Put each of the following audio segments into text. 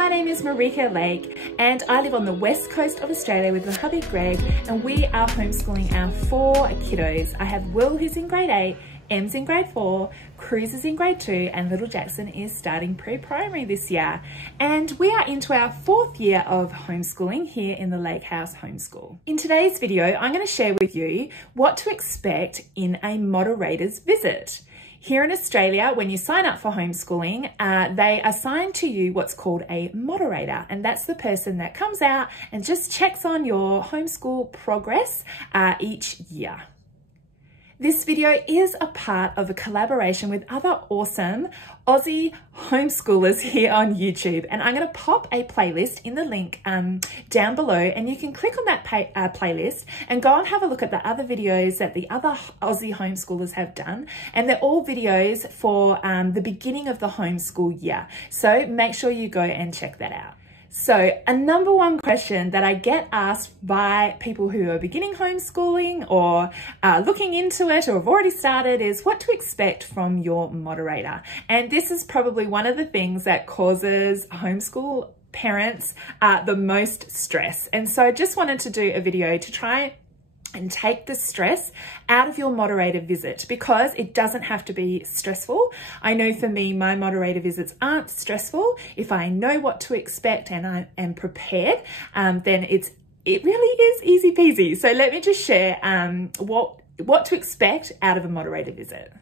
my name is Marika Lake and I live on the west coast of Australia with my hubby Greg, and we are homeschooling our 4 kiddos. I have Will, who's in grade 8, Em's in grade 4, Cruz is in grade 2, and little Jackson is starting pre-primary this year. And we are into our 4th year of homeschooling here in the Lake House Homeschool. In today's video, I'm going to share with you what to expect in a moderator's visit. Here in Australia, when you sign up for homeschooling, they assign to you what's called a moderator, and that's the person that comes out and just checks on your homeschool progress each year. This video is a part of a collaboration with other awesome Aussie homeschoolers here on YouTube, and I'm going to pop a playlist in the link down below, and you can click on that playlist and go and have a look at the other videos that the other Aussie homeschoolers have done, and they're all videos for the beginning of the homeschool year, so make sure you go and check that out. So a number one question that I get asked by people who are beginning homeschooling or looking into it or have already started is what to expect from your moderator. And this is probably one of the things that causes homeschool parents the most stress. And so I just wanted to do a video to try and take the stress out of your moderator visit, because it doesn't have to be stressful. I know for me, my moderator visits aren't stressful. If I know what to expect and I am prepared, then it really is easy peasy. So let me just share what to expect out of a moderator visit.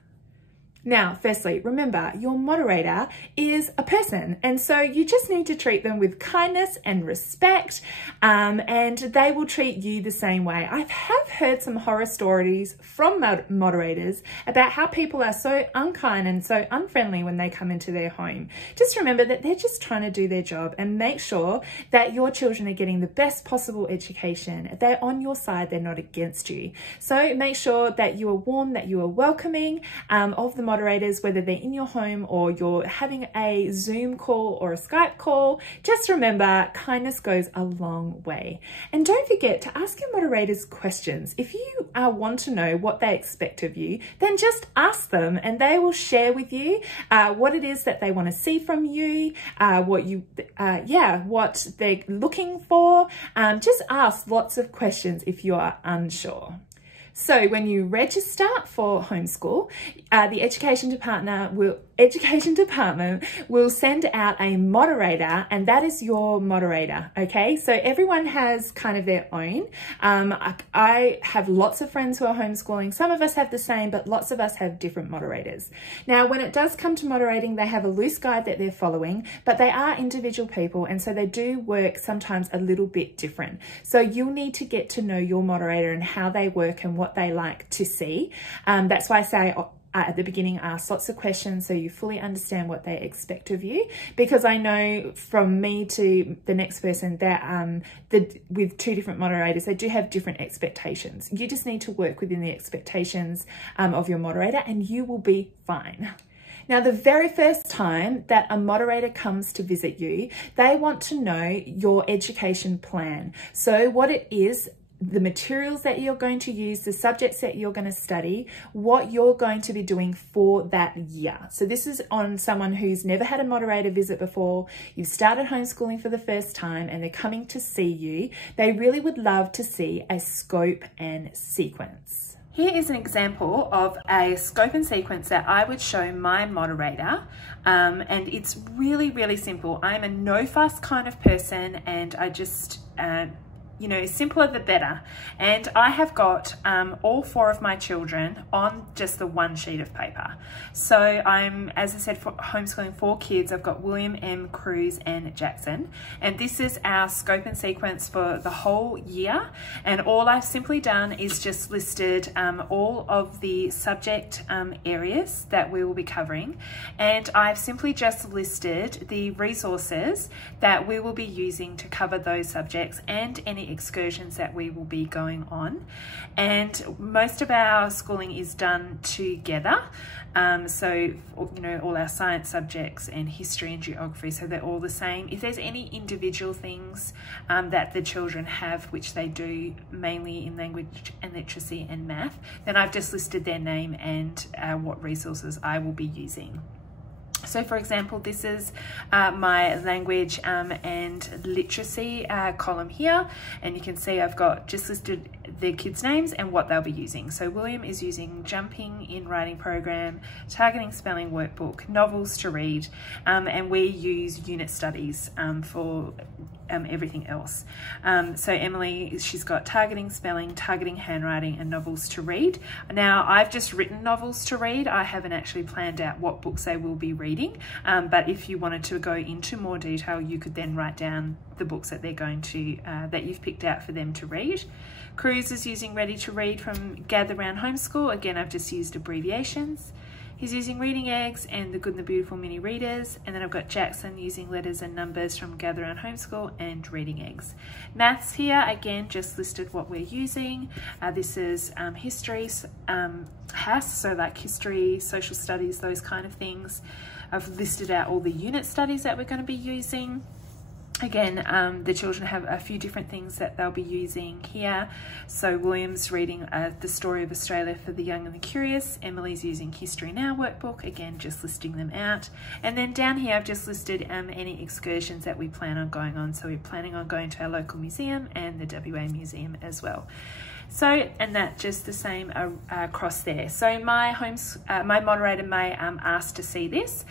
Now, firstly, remember your moderator is a person, and so you just need to treat them with kindness and respect, and they will treat you the same way. I have heard some horror stories from moderators about how people are so unkind and so unfriendly when they come into their home. Just remember that they're just trying to do their job, and make sure that your children are getting the best possible education. They're on your side, they're not against you. So make sure that you are warm, that you are welcoming of the moderators, whether they're in your home or you're having a Zoom call or a Skype call. Just remember, kindness goes a long way. And don't forget to ask your moderators questions. If you want to know what they expect of you, then just ask them and they will share with you what it is that they want to see from you, what they're looking for. Just ask lots of questions if you are unsure. So when you register for homeschool, the education department will send out a moderator, and that is your moderator, okay? So everyone has kind of their own. I have lots of friends who are homeschooling. Some of us have the same, but lots of us have different moderators. Now, when it does come to moderating, they have a loose guide that they're following, but they are individual people, and so they do work sometimes a little bit different. So you'll need to get to know your moderator and how they work and what they like to see. That's why I say at the beginning, ask lots of questions so you fully understand what they expect of you, because I know from me to the next person that with 2 different moderators, they do have different expectations. You just need to work within the expectations of your moderator and you will be fine. Now, the very first time that a moderator comes to visit you, they want to know your education plan. So what it is, the materials that you're going to use, the subjects that you're going to study, what you're going to be doing for that year. So this is on someone who's never had a moderator visit before. You've started homeschooling for the first time and they're coming to see you. They really would love to see a scope and sequence. Here is an example of a scope and sequence that I would show my moderator, and it's really, really simple. I'm a no fuss kind of person, and I just simpler the better. And I have got all 4 of my children on just the one sheet of paper. So I'm, as I said, homeschooling 4 kids. I've got William, Em, Cruz, and Jackson. And this is our scope and sequence for the whole year. And all I've simply done is just listed all of the subject areas that we will be covering. And I've simply just listed the resources that we will be using to cover those subjects and any excursions that we will be going on. And most of our schooling is done together. So, all our science subjects and history and geography, so they're all the same. If there's any individual things that the children have, which they do mainly in language and literacy and math, then I've just listed their name and what resources I will be using. So for example, this is my language and literacy column here, and you can see I've got just listed the kids' names and what they'll be using. So William is using Jumping in Writing Program, Targeting Spelling Workbook, Novels to Read, and we use unit studies for everything else. So Emily, she's got Targeting Spelling, Targeting Handwriting, and Novels to Read. Now I've just written novels to read. I haven't actually planned out what books they will be reading, but if you wanted to go into more detail, you could then write down the books that they're going to that you've picked out for them to read. Cruz is using Ready to Read from Gather Round Homeschool. Again, I've just used abbreviations. He's using Reading Eggs and The Good and the Beautiful Mini Readers. And then I've got Jackson using Letters and Numbers from Gather Round Homeschool and Reading Eggs. Maths here, again, just listed what we're using. This is history, HAS, so like history, social studies, those kind of things. I've listed out all the unit studies that we're going to be using. Again, the children have a few different things that they'll be using here. So William's reading The Story of Australia for the Young and the Curious. Emily's using History Now workbook, again, just listing them out. And then down here, I've just listed any excursions that we plan on going on. So we're planning on going to our local museum and the WA Museum as well. So, and that just the same across there. So my moderator may ask to see this,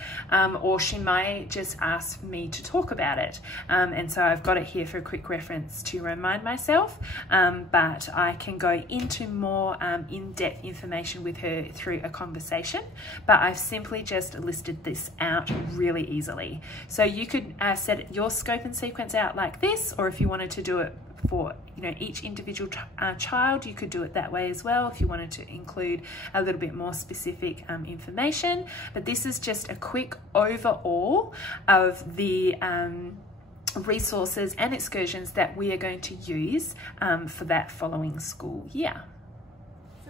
or she may just ask me to talk about it. And so I've got it here for a quick reference to remind myself, but I can go into more in-depth information with her through a conversation, but I've simply just listed this out really easily. So you could set your scope and sequence out like this, or if you wanted to do it for each individual child, you could do it that way as well if you wanted to include a little bit more specific information. But this is just a quick overall of the resources and excursions that we are going to use for that following school year.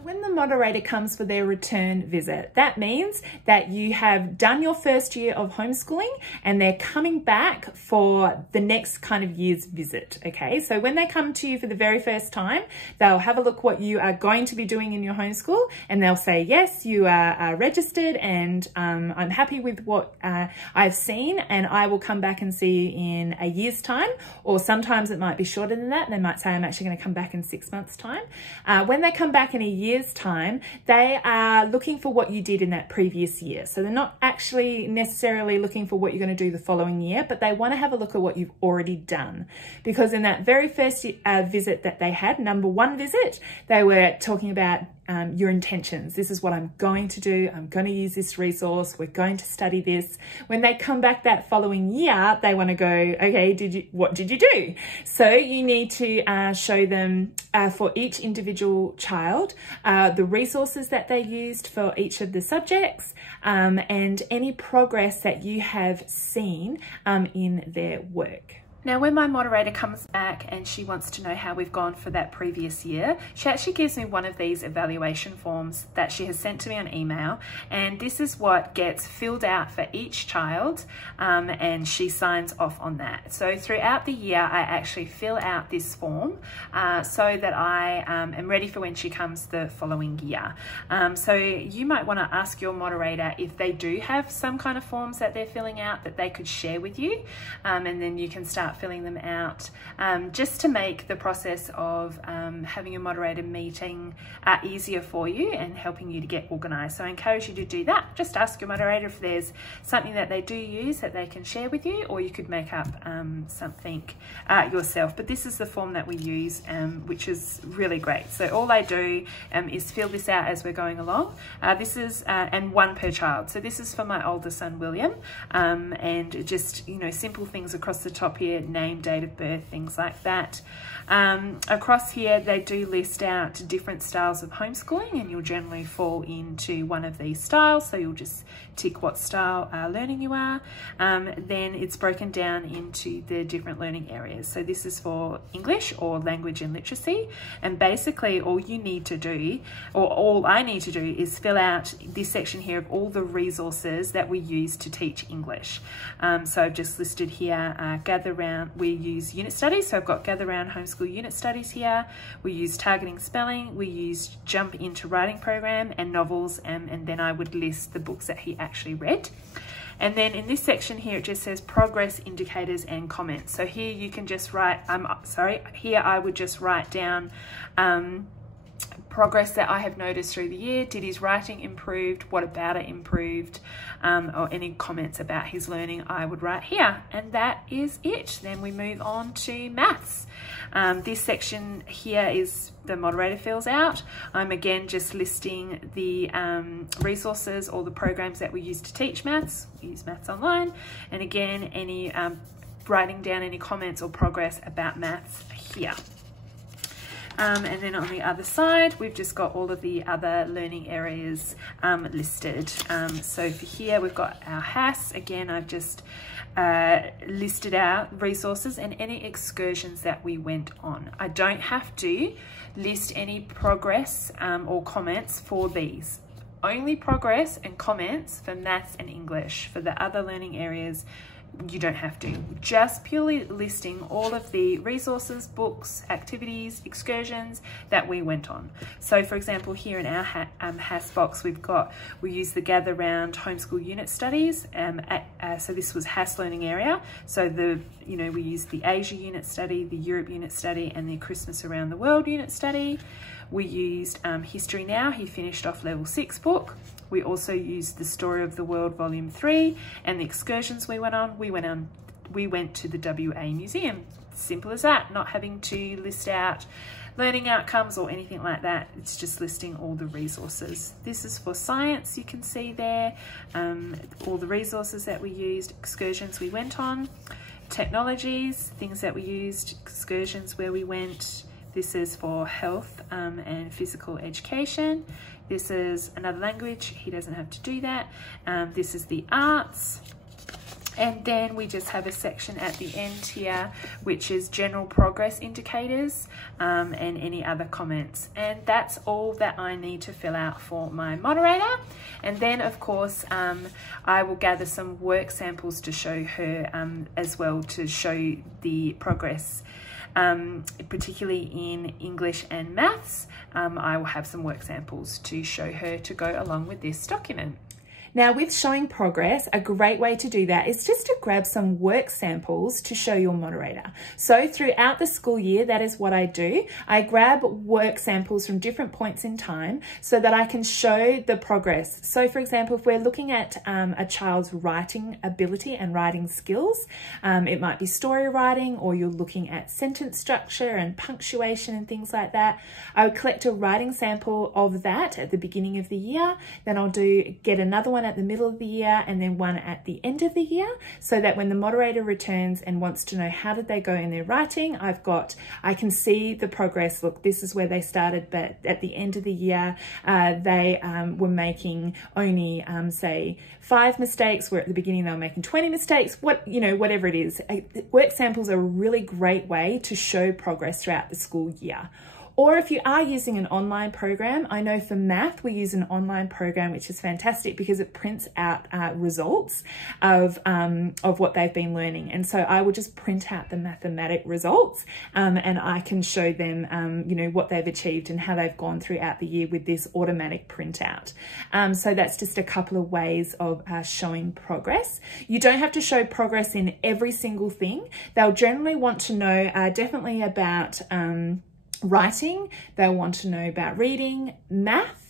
When the moderator comes for their return visit, that means that you have done your first year of homeschooling and they're coming back for the next kind of year's visit, okay? So when they come to you for the very first time, they'll have a look what you are going to be doing in your homeschool, and they'll say, yes, you are registered and I'm happy with what I've seen, and I will come back and see you in a year's time, or sometimes it might be shorter than that. They might say, I'm actually going to come back in 6 months' time. When they come back in a year's time, they are looking for what you did in that previous year. So they're not actually necessarily looking for what you're going to do the following year, but they want to have a look at what you've already done. Because in that very first visit that they had, number 1 visit, they were talking about your intentions. This is what I'm going to do. I'm going to use this resource. We're going to study this. When they come back that following year, they want to go, okay, what did you do? So you need to show them for each individual child the resources that they used for each of the subjects and any progress that you have seen in their work. Now, when my moderator comes back and she wants to know how we've gone for that previous year, she actually gives me one of these evaluation forms that she has sent to me on email, and this is what gets filled out for each child, and she signs off on that. So throughout the year, I actually fill out this form so that I am ready for when she comes the following year. So you might want to ask your moderator if they do have some kind of forms that they're filling out that they could share with you, and then you can start filling them out just to make the process of having a moderator meeting easier for you and helping you to get organized. So I encourage you to do that. Just ask your moderator if there's something that they do use that they can share with you, or you could make up something yourself. But this is the form that we use, which is really great. So all I do is fill this out as we're going along. This is and 1 per child. So this is for my older son William, and just simple things across the top here: name, date of birth, things like that. Across here, they do list out different styles of homeschooling, and you'll generally fall into one of these styles. So you'll just tick what style learning you are. Then it's broken down into the different learning areas. So this is for English or language and literacy. And basically all you need to do, or all I need to do, is fill out this section here of all the resources that we use to teach English. So I've just listed here, Gather Round we use unit studies. So I've got gather round homeschool unit studies here. We use targeting spelling. We use jump into writing program and novels. And then I would list the books that he actually read. And then in this section here, it just says progress indicators and comments. So here you can just write, here I would just write down progress that I have noticed through the year. Did his writing improved? What about it improved? Or any comments about his learning, I would write here. And that is it. Then we move on to maths. This section here is the moderator fills out. I'm again just listing the resources or the programs that we use to teach maths. We use Maths Online. And again, any writing down any comments or progress about maths here. And then on the other side, we've just got all of the other learning areas listed. So for here, we've got our HAS. Again, I've just listed out resources and any excursions that we went on. I don't have to list any progress or comments for these. Only progress and comments for maths and English. For the other learning areas, you don't have to. Just purely listing all of the resources, books, activities, excursions that we went on. So for example, here in our HAS box, we use the gather round homeschool unit studies. So this was HAS learning area. So we used the Asia unit study, the Europe unit study, and the Christmas around the world unit study. We used History Now. He finished off level 6 book. We also used the Story of the World Volume 3, and the excursions we went on. We went to the WA Museum. Simple as that, not having to list out learning outcomes or anything like that. It's just listing all the resources. This is for science, you can see there, all the resources that we used, excursions we went on, technologies, things that we used, excursions where we went. This is for health and physical education. This is another language, he doesn't have to do that. This is the arts. And then we just have a section at the end here, which is general progress indicators and any other comments. And that's all that I need to fill out for my moderator. And then of course, I will gather some work samples to show her as well, to show the progress. Particularly in English and maths, I will have some work samples to show her to go along with this document. Now with showing progress, a great way to do that is just to grab some work samples to show your moderator. So throughout the school year, that is what I do. I grab work samples from different points in time so that I can show the progress. So for example, if we're looking at a child's writing ability and writing skills, it might be story writing, or you're looking at sentence structure and punctuation and things like that. I would collect a writing sample of that at the beginning of the year. Then I'll get another one at the middle of the year, and then one at the end of the year, so that when the moderator returns and wants to know how did they go in their writing, I can see the progress. Look, this is where they started, but at the end of the year, they were making only say 5 mistakes, where at the beginning they were making 20 mistakes, whatever it is. Work samples are a really great way to show progress throughout the school year. Or if you are using an online program, I know for math, we use an online program, which is fantastic because it prints out results of what they've been learning. And so I will just print out the mathematic results and I can show them, what they've achieved and how they've gone throughout the year with this automatic printout. So that's just a couple of ways of showing progress. You don't have to show progress in every single thing. They'll generally want to know definitely about writing, they'll want to know about reading, math,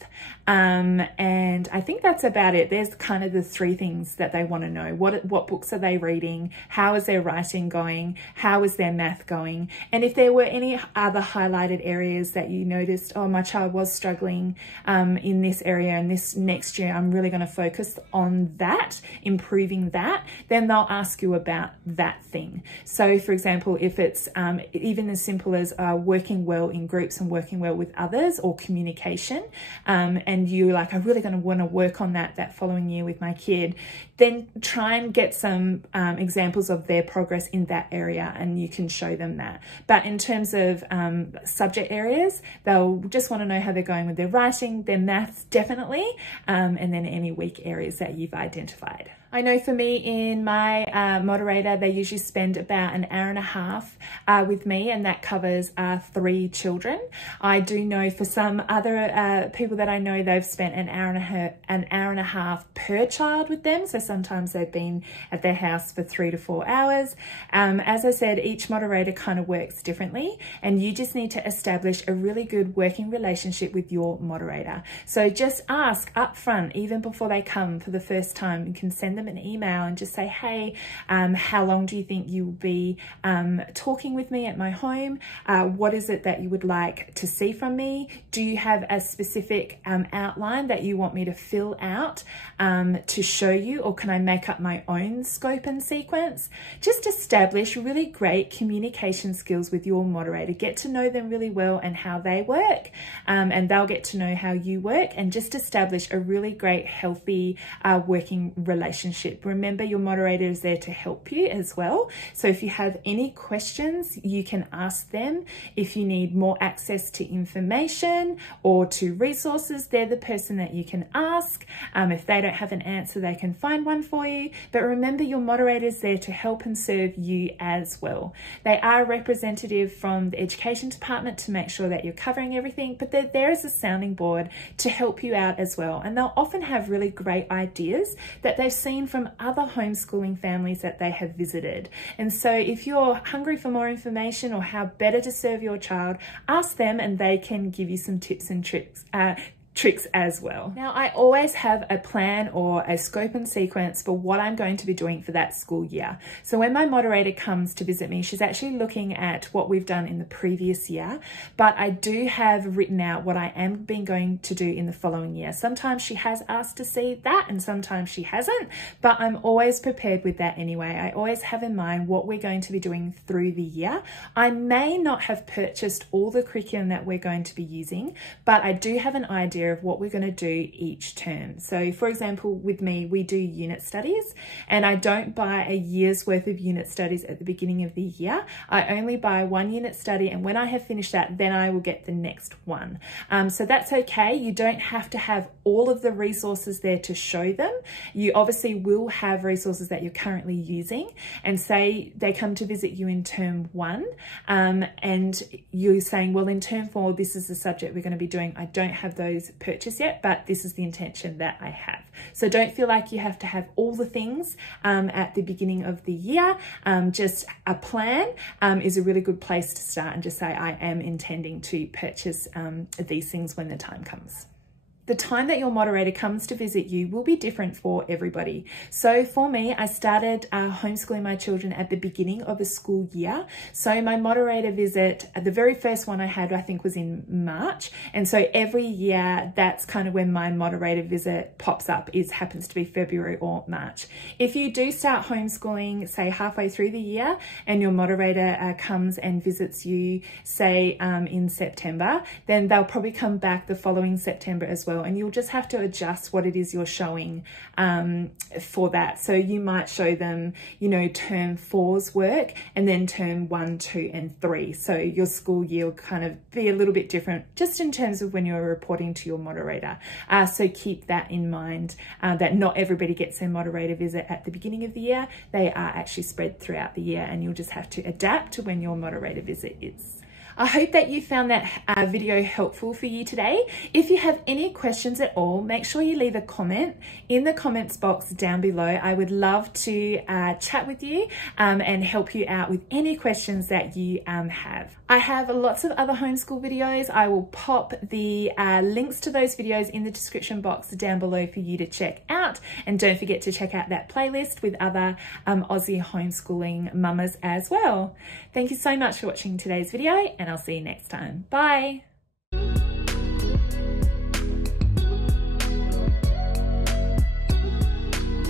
and I think that's about it. There's kind of the 3 things that they want to know. What books are they reading? How is their writing going? How is their math going? And if there were any other highlighted areas that you noticed, oh, my child was struggling in this area, and this next year I'm really going to focus on that, improving that, then they'll ask you about that thing. So for example, if it's even as simple as working well in groups and working well with others, or communication, and and you're like, I'm really going to want to work on that following year with my kid, then try and get some examples of their progress in that area, and you can show them that. But in terms of subject areas, they'll just want to know how they're going with their writing, their maths definitely, and then any weak areas that you've identified. I know for me in my moderator, they usually spend about an hour and a half with me, and that covers 3 children. I do know for some other people that I know, they've spent an hour and a half per child with them. So sometimes they've been at their house for 3 to 4 hours. As I said, each moderator kind of works differently, and you just need to establish a really good working relationship with your moderator. So just ask up front, even before they come for the first time. You can send them an email and just say, hey, how long do you think you will be talking with me at my home? What is it that you would like to see from me? Do you have a specific outline that you want me to fill out to show you, or can I make up my own scope and sequence? Just establish really great communication skills with your moderator. Get to know them really well and how they work, and they'll get to know how you work, and just establish a really great, healthy working relationship. Remember, your moderator is there to help you as well. So if you have any questions, you can ask them. If you need more access to information or to resources, they're the person that you can ask. If they don't have an answer, they can find one for you. But remember, your moderator is there to help and serve you as well. They are a representative from the education department to make sure that you're covering everything, but they're there as a sounding board to help you out as well. And they'll often have really great ideas that they've seen from other homeschooling families that they have visited. And so if you're hungry for more information or how better to serve your child, ask them and they can give you some tips and tricks as well. Now, I always have a plan or a scope and sequence for what I'm going to be doing for that school year. So when my moderator comes to visit me, she's actually looking at what we've done in the previous year, but I do have written out what I am going to do in the following year. Sometimes she has asked to see that and sometimes she hasn't, but I'm always prepared with that anyway. I always have in mind what we're going to be doing through the year. I may not have purchased all the curriculum that we're going to be using, but I do have an idea of what we're going to do each term. So for example, with me, we do unit studies, and I don't buy a year's worth of unit studies at the beginning of the year. I only buy 1 unit study, and when I have finished that, then I will get the next one. So that's okay. You don't have to have all of the resources there to show them. You obviously will have resources that you're currently using, and say they come to visit you in term 1, and you're saying, well, in term 4, this is the subject we're going to be doing. I don't have those purchased yet, but this is the intention that I have. So don't feel like you have to have all the things at the beginning of the year. Just a plan is a really good place to start, and just say, I am intending to purchase these things when the time comes. The time that your moderator comes to visit you will be different for everybody. So for me, I started homeschooling my children at the beginning of a school year. So my moderator visit, the very first one I had, I think, was in March. And so every year, that's kind of when my moderator visit pops up, happens to be February or March. If you do start homeschooling, say halfway through the year, and your moderator comes and visits you, say in September, then they'll probably come back the following September as well. And you'll just have to adjust what it is you're showing for that. So you might show them, you know, term 4's work, and then term 1, 2, and 3. So your school year will kind of be a little bit different just in terms of when you're reporting to your moderator. So keep that in mind, that not everybody gets their moderator visit at the beginning of the year. They are actually spread throughout the year, and you'll just have to adapt to when your moderator visit is. I hope that you found that video helpful for you today. If you have any questions at all, make sure you leave a comment in the comments box down below. I would love to chat with you and help you out with any questions that you have. I have lots of other homeschool videos. I will pop the links to those videos in the description box down below for you to check out. And don't forget to check out that playlist with other Aussie homeschooling mamas as well. Thank you so much for watching today's video, and I'll see you next time. Bye.